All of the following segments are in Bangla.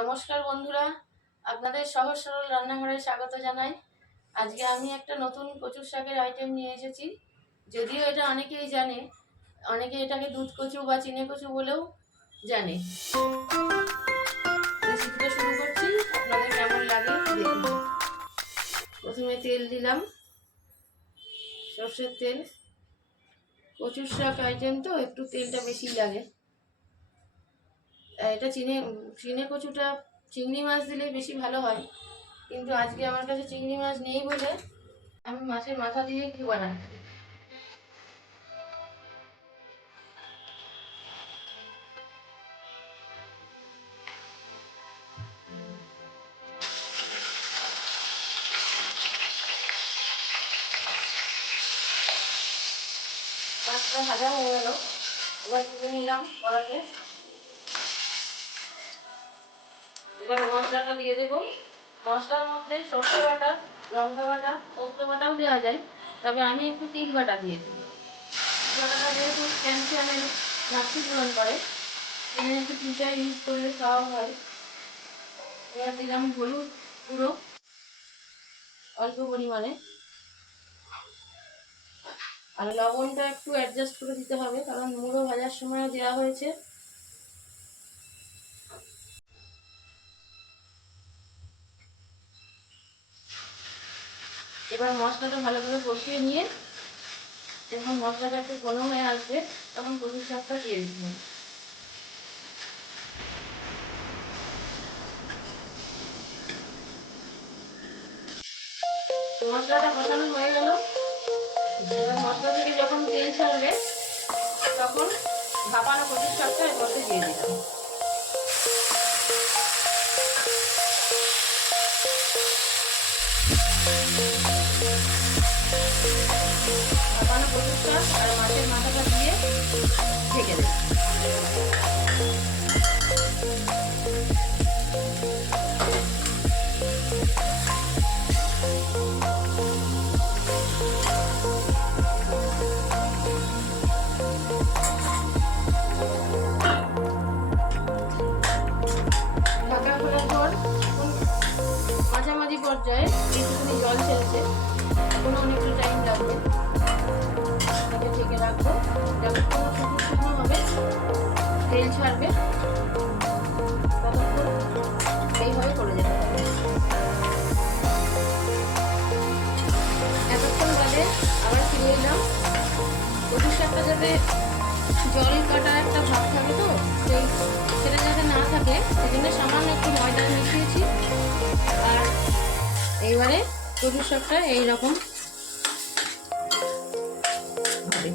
নমস্কার বন্ধুরা, আপনাদের সহজ সরল রান্নাঘরে স্বাগত জানাই। আজকে আমি একটা নতুন কচুর শাকের আইটেম নিয়ে এসেছি। যদিও এটা অনেকেই জানে, অনেকে এটাকে দুধ কচু বা চিনে কচু বলেও জানে। রেসিপিটা শুরু করছি, আপনাদের কেমন লাগে দেখুন। প্রথমে তেল দিলাম, সর্ষের তেল। কচুর শাক আইটেম তো একটু তেলটা বেশি লাগে। এটা চিনে কচুটা চিংড়ি মাছ দিলে বেশি ভালো হয়, কিন্তু আজকে আমার কাছে চিংড়ি মাছ নেই বলে আমি মাছের মাথা দিয়ে কি বানাচ্ছি। মাছটা ভাজা হয়ে গেল, এবার তুলে নিলাম কড়াতে। এবার মশলাটা দিয়ে দেবো। মশলার মধ্যে সর্ষে বাটা, লঙ্কা বাটা, পোস্ত বাটাও দেওয়া যায়, তবে আমি একটু তিল বাটা দিয়ে দেবো। বাটাটা যেহেতু ক্যালসিয়ামের ঘাটতি পূরণ করে, এখানে একটু তিলটা ইউজ করে খাওয়া হয়। এবার দিলাম হলুদ গুঁড়ো অল্প পরিমাণে, আর লবণটা একটু অ্যাডজাস্ট করে দিতে হবে, কারণ মুড়ো ভাজার সময় দেওয়া হয়েছে। এবার মশলাটা ভালোভাবে কষিয়ে নিয়ে যখন মশলাটা একটু ঘন হয়ে আসবে, তখন কচুর শাকটা দিয়ে দিতে হবে। মশলাটা কষানো হয়ে গেল। এবার মশলা থেকে যখন তেল ছাড়বে, তখন ভাপানো কচুর শাকটা এর মধ্যে দিয়ে দিলাম। ভাপানো কচুর শাক আর মাছের মাথাটা দিয়ে ঢেকে দেব। ঢাকা খোলার পর এখন মাঝামাঝি পর্যায়ে একটুখানি জল ছেড়েছে, এখনো অনেকটা টাইম লাগবে। এটাকে ঢেকে রাখবো, যতক্ষণ শুকনো শুকনো হবে, তেল ছাড়বে, ততক্ষণ এইভাবে করে যেতে হবে। এতক্ষণ বাদে আবার ফিরে এলাম। কচুর শাকটা যাতে জল কাটার একটা ভাব থাকে, তো সেটা যাতে না থাকে, সেজন্য সামান্য একটু ময়দা মিশিয়েছি। আর এইবারে কচুর শাকটা এইরকম হবে।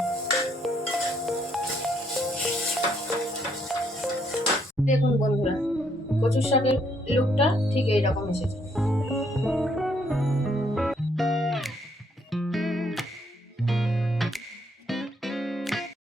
দেখুন বন্ধুরা, কচুর শাকের লুকটা ঠিক এইরকম এসেছে।